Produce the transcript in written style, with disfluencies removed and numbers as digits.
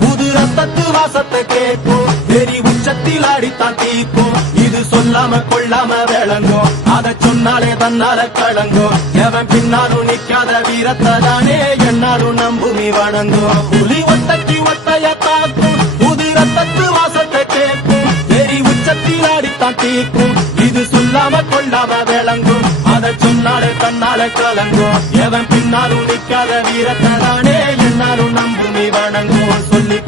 புது ரத்தத்து வாசத்தை கேட்கும் வெறி உச்சத்தில் அடித்தான் தீக்கும் இது சொல்லாம கொள்ளாம விளங்கும் அதை சொன்னாலே தன்னால கலங்கும் எவன் பின்னாலும் நிக்காத வீரத்தை தானே என்னாலும் நம்புமி வணங்கும் புலி ஒத்தைக்கு ஒத்தைய தாக்கும் புது ரத்தத்து வாசத்தை கேட்கும் வெறி உச்சத்தில் அடித்தான் தீக்கும் இது சொல்லாம கொள்ளாம விளங்கும் அதை சொன்னாலே தன்னால கலங்கும் எவன் பின்னாலும் நிக்காத வீரத்தை தானே என்னாலும் நம்புமி வணங்கும் சொல்லி